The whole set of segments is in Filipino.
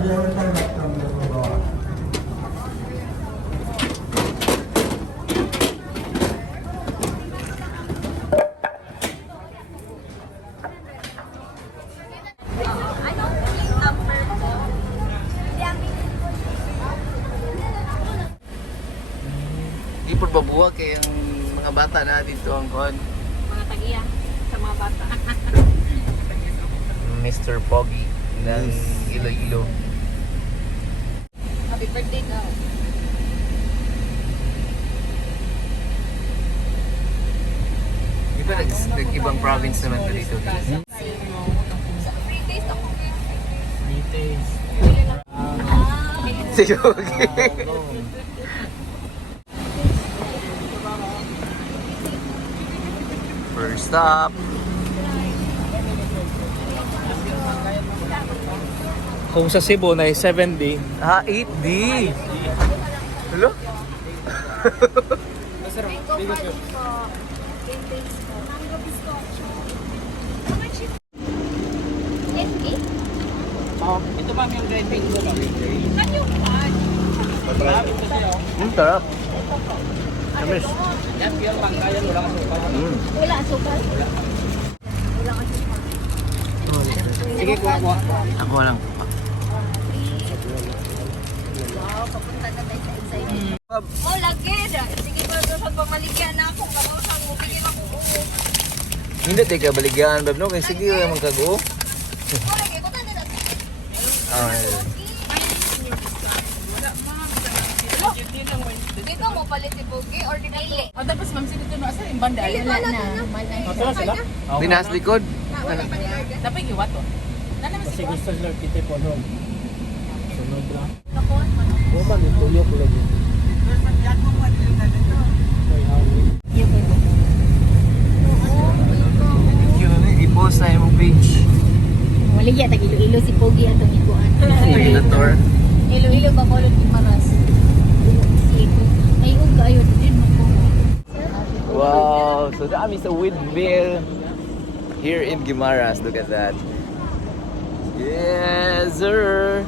Di po babuwag kay ang mga bata na dito ang kon. Mga tagiya sa mga bata. Mr. Pogi ng Iloilo. Happy birthday daw. Di ba nag-ibang province naman ko dito? Free taste ako. Details. Si Yogi. First stop. Kung sa Cebu na 7D. Ah, 8D. Hello? Mango party po. Free taste po. Mango biscocho. How much is it? 8? Ito ba yung red bean mo? Ano yung pan? Sarap. Tamis. Yan, pure pangkayan. Wala kang suka. Wala asukal? Wala asukal. Sige, kuha mo. Ako lang. Wow, papunta na tayo sa excited. Oh, lagi. Sige pa sa pamaligyan na ako. Kamusta mo, bigyan ako upo. Hindi tayo kabaligyan, Bab, no? Kaya sige, yung magkago. Oh, lagi. Kuta na natin. Dito mo palit si Pogi or dinili? O tapos ma'am, sino ito asa yung banda? Dili Wala na. Ito sila? Dinas likod. Wala pa ni Arga. Dapat yung wato. Nana mo Kasi si gusto nila kita po nun. Sunod lang. Kapon. Buman, itulog lagi. May hangin. Yun, i-post na yung page. Wala yan, tag-ilo-ilo si Pogi at ang ikuan. Senator. Ilo-ilo ba ko ulit yung maras? Ay, uga ayun. Din mo po. Wow, so dami sa windmill here in Guimaras. Look at that. Yes, sir.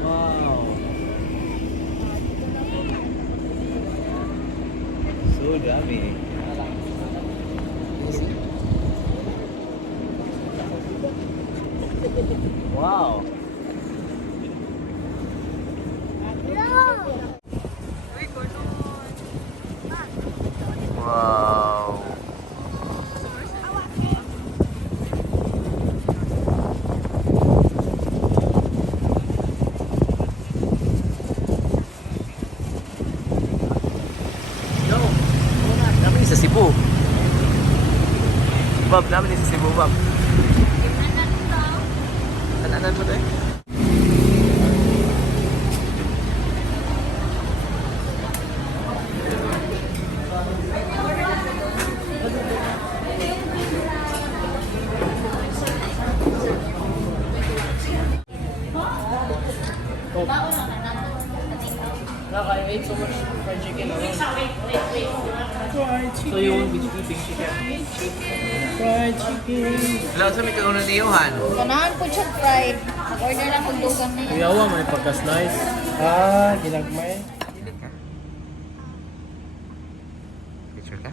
Wow. So dami. Wow. Wow. Namin sa Cebu. Bob, namin sa Cebu, Bob. Ano mo tayo? I ate so much fried chicken. Fried chicken. So you won't be eating chicken? Fried chicken. Wala sa may kagunan ni Johan. Ganahan po siya fried. Order lang kung dugang na yan. Kuyawa, may pagka-slice. Ginagmay. Picture ka?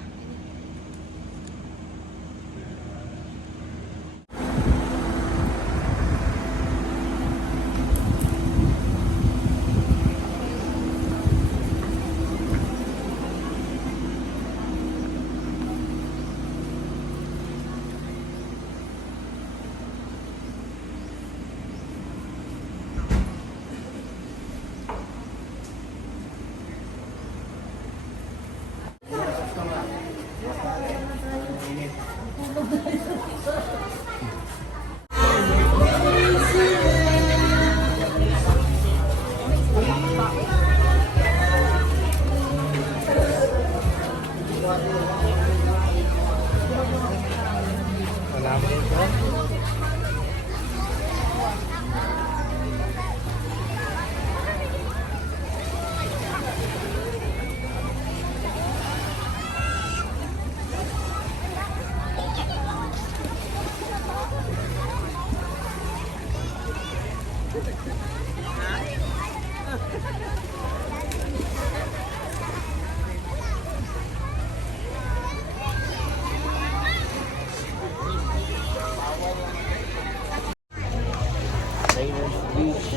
Wala mo ito. Rainiers Beach.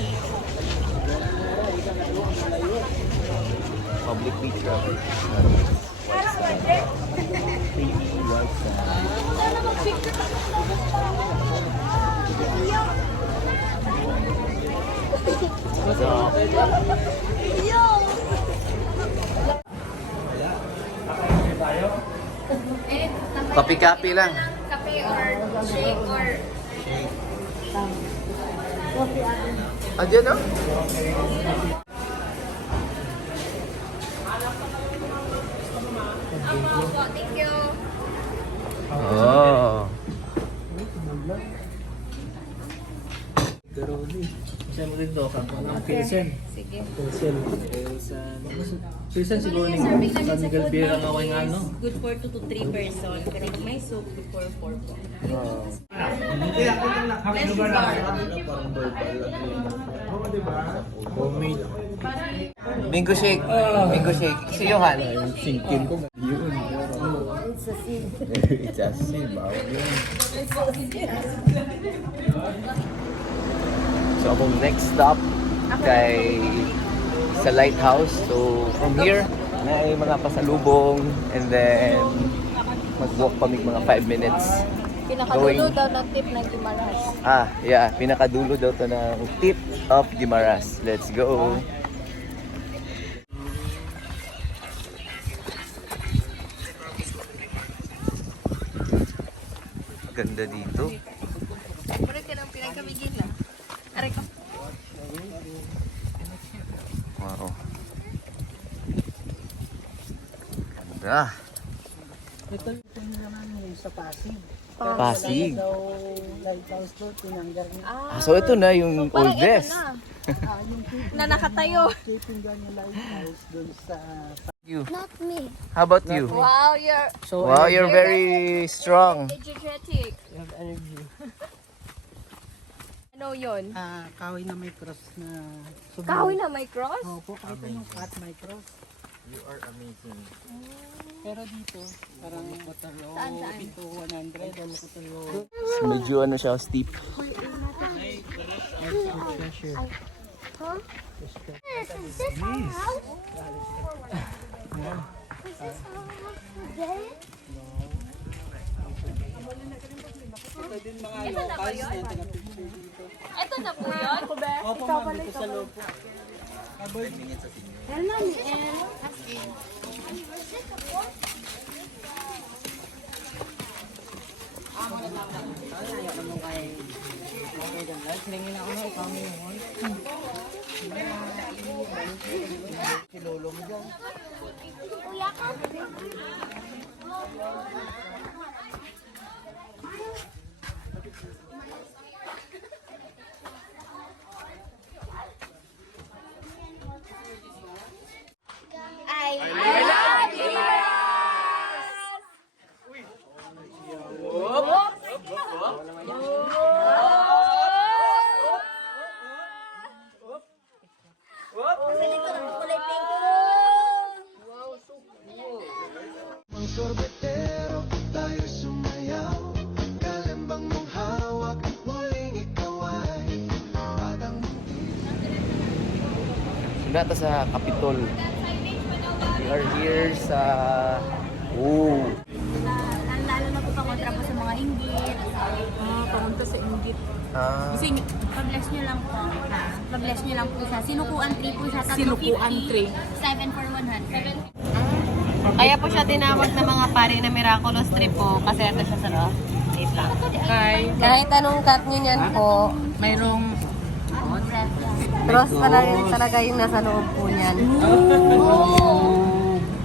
Public beach rather. Creamy white sand. So, kape-kape lang. Kape or shake or... Ah, dyan no? Opo, thank you. Oh. Garoli. Siya mo rin to, Pilsen. Sige. Pilsen siguro ni San Miguel Beer ang away nga, no? Good for 2 to 3 person. Pero pag may soup, good for 4 po. Homemade. Bingo shake. Bingo shake. Si Johan. Singkin ko. Yun. It's a sin. Bawal yun. So, akong next stop kay sa lighthouse. So, from here, may mga pasalubong and then mag-walk kami mga 5 minutes. Pinakadulo daw ng tip ng Gimaras. Ah, yeah. Pinakadulo daw to ng tip of Guimaras. Let's go. Ganda dito. Mura ka ng pinagkabigin lang. Aray ko. Wow. Ganda. Ito yung naman yung sa Pasig. Pasig. Daw lighthouse doon, tinanggal niya. Ah, so ito na yung oldest. Na nakatayo. Keeping doon yung lighthouse doon sa... You. Not me. How about you? Wow, you're So, Wow, you're very strong. energetic. you have energy. Ano yun? Kahoy na may cross na... Kahoy na may cross? Opo, kahit anong cut may cross. You are amazing. Pero dito, parang Kotaro, Saan, saan? Pinto 100, ano Kotaro. Medyo ano siya, steep. Huh? Is this our house? Is this our house today? Ito na ba yun? Ito na po yun? Opo, ma'am, dito sa loob po. Hello, Miel. Kuya ka? I love Ang sorbetero, tayo sumayaw. Kalembang mong hawak, muling ikaw ay batang Nata sa Capitol. We are here sa... Oh. Lalo na po pangontra po sa mga inggit. Pamunta sa inggit. Ah. Kasi pa-bless nyo lang po. Pa-bless nyo lang po siya. Sinukuan 3 po siya. Sinukuan 3. 7 for 100. Kaya po siya tinawag na mga pare na miraculous tree po kasi ito siya sa loob. Wait lang. Kahit anong cut nyo niyan po, Mayroong cross talaga yung nasa loob po niyan.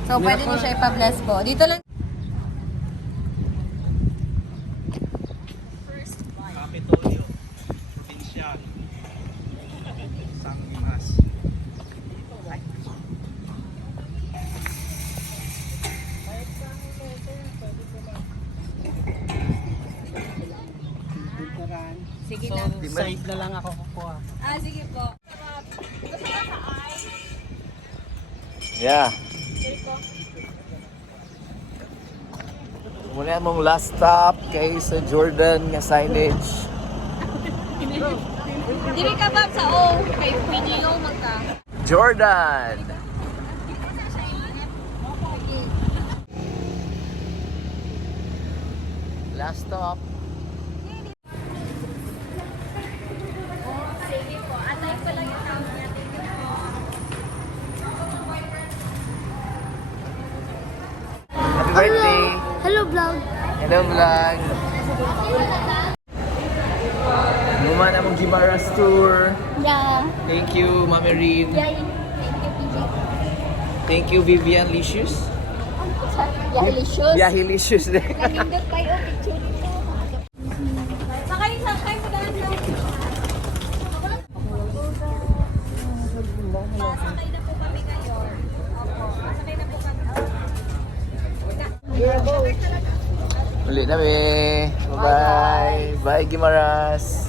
So, pwede nyo siya ipa-bless po. Dito lang. Kapitolyo. Provincia. San Dimas. nakaraan. Sige So, na. size na lang ako kukuha. Ah, sige po. Gusto ka sa ice? Yeah. Muna mong last stop kay sa Jordan nga signage. Dili ka ba sa O? Kay Pinilo magka. Jordan! Last stop. Sige po. Antayin ko lang yung tawag niya. Happy birthday! Hello, vlog. Hello vlog! Luma na mong Gimaras Tour. Yeah. Thank you, Mami Reed. Thank you, PJ. Thank you, Vivian Licious. Yahilicious. Yahilicious din. Nagindot kayo, picture nito. Sakay mo daan lang. Pasakay na po kami ngayon. Opo, pasakay na po kami. Ulit na, be. Bye-bye. Bye, Gimaras.